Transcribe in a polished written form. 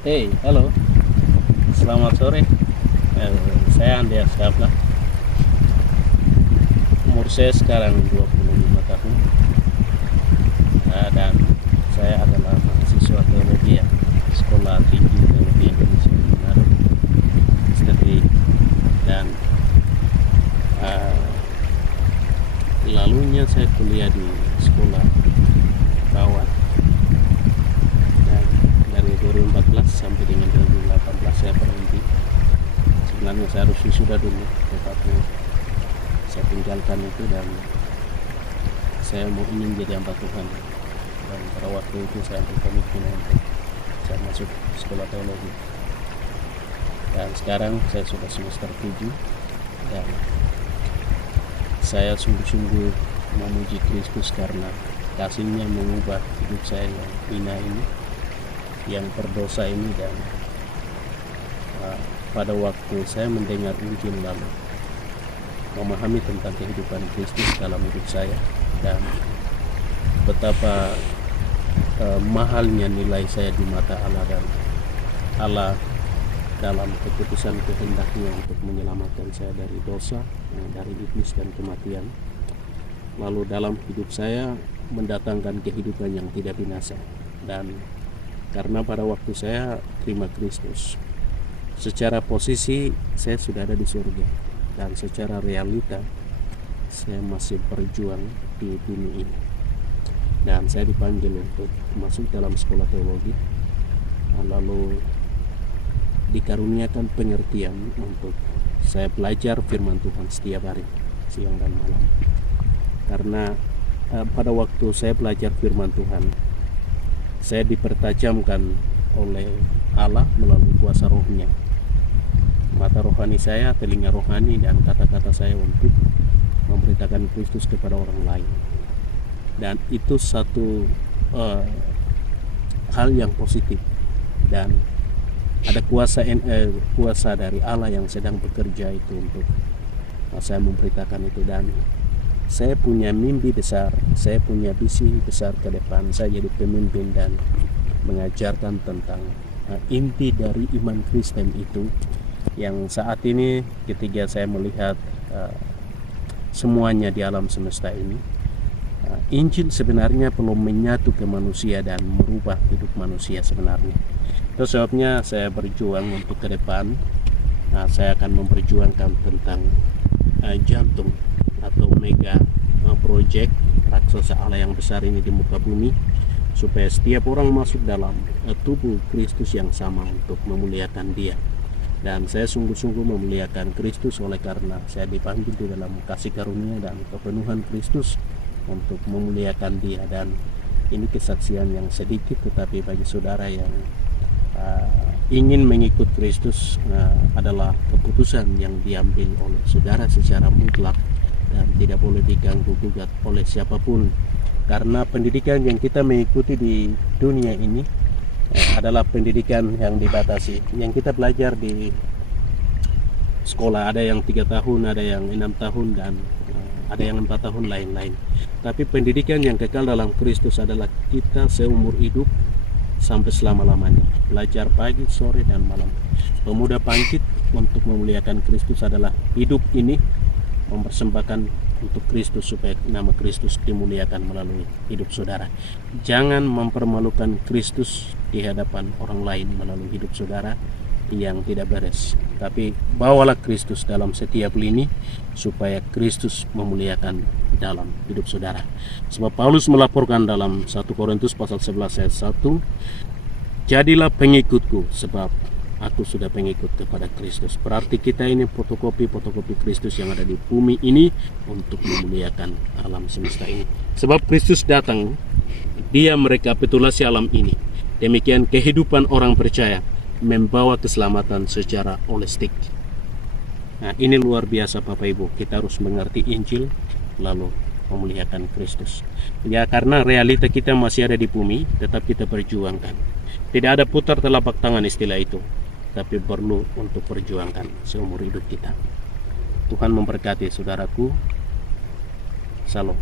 Hey, halo. Selamat sore. Saya Andreas Kapla. Umur saya sekarang 25 tahun. Dan saya adalah mahasiswa teologi ya, Sekolah Tinggi Teologi Indonesia Manado, STTI. Dan lalunya saya kuliah di sekolah Bawah. Dan dari 2014 sampai dengan 2018 saya berhenti. Sebenarnya saya harus wisuda dulu, tetapi saya tinggalkan itu dan saya ingin jadi hamba Tuhan. Dan pada waktu itu saya ambil komitmen untuk saya masuk sekolah teologi. Dan sekarang saya sudah semester 7 dan saya sungguh-sungguh memuji Kristus karena kasih-Nya mengubah hidup saya yang hina ini, yang berdosa ini. Dan pada waktu saya mendengar Injil lalu memahami tentang kehidupan Kristus dalam hidup saya dan betapa mahalnya nilai saya di mata Allah, dan Allah dalam keputusan kehendaknya untuk menyelamatkan saya dari dosa, dari iblis dan kematian, lalu dalam hidup saya mendatangkan kehidupan yang tidak binasa. Dan karena pada waktu saya terima Kristus, secara posisi saya sudah ada di surga, dan secara realita saya masih berjuang di bumi ini. Dan saya dipanggil untuk masuk dalam sekolah teologi, lalu dikaruniakan pengertian untuk saya belajar firman Tuhan setiap hari, siang dan malam. Karena pada waktu saya belajar firman Tuhan, saya dipertajamkan oleh Allah melalui kuasa Roh-Nya. Mata rohani saya, telinga rohani, dan kata-kata saya untuk memberitakan Kristus kepada orang lain. Dan itu satu hal yang positif, dan ada kuasa dari Allah yang sedang bekerja itu untuk saya memberitakan itu. Dan saya punya mimpi besar, saya punya visi besar ke depan. Saya jadi pemimpin dan mengajarkan tentang inti dari iman Kristen itu, yang saat ini ketika saya melihat semuanya di alam semesta ini, Injil sebenarnya belum menyatu ke manusia dan merubah hidup manusia sebenarnya. Itu sebabnya saya berjuang untuk ke depan. Saya akan memperjuangkan tentang jantung atau mega project raksasa Allah yang besar ini di muka bumi, supaya setiap orang masuk dalam tubuh Kristus yang sama untuk memuliakan Dia. Dan saya sungguh-sungguh memuliakan Kristus oleh karena saya dipanggil di dalam kasih karunia dan kepenuhan Kristus untuk memuliakan Dia. Dan ini kesaksian yang sedikit, tetapi bagi saudara yang ingin mengikut Kristus adalah keputusan yang diambil oleh saudara secara mutlak dan tidak boleh diganggu gugat oleh siapapun. Karena pendidikan yang kita mengikuti di dunia ini adalah pendidikan yang dibatasi. Yang kita belajar di sekolah ada yang 3 tahun, ada yang 6 tahun, dan ada yang 4 tahun lain-lain. Tapi pendidikan yang kekal dalam Kristus adalah kita seumur hidup sampai selama-lamanya, belajar pagi, sore, dan malam. Pemuda bangkit untuk memuliakan Kristus adalah hidup ini mempersembahkan untuk Kristus supaya nama Kristus dimuliakan melalui hidup saudara. Jangan mempermalukan Kristus di hadapan orang lain melalui hidup saudara yang tidak beres, tapi bawalah Kristus dalam setiap lini supaya Kristus memuliakan dalam hidup saudara. Sebab Paulus melaporkan dalam 1 Korintus pasal 11 ayat 1, jadilah pengikutku sebab aku sudah pengikut kepada Kristus. Berarti kita ini fotokopi Kristus yang ada di bumi ini untuk memuliakan alam semesta ini. Sebab Kristus datang, Dia merekapitulasi alam ini. Demikian kehidupan orang percaya membawa keselamatan secara holistik. Nah, ini luar biasa Bapak Ibu. Kita harus mengerti Injil lalu memuliakan Kristus. Ya, karena realita kita masih ada di bumi, tetap kita perjuangkan. Tidak ada putar telapak tangan istilah itu, tapi perlu untuk perjuangkan seumur hidup kita. Tuhan memberkati saudaraku. Salam.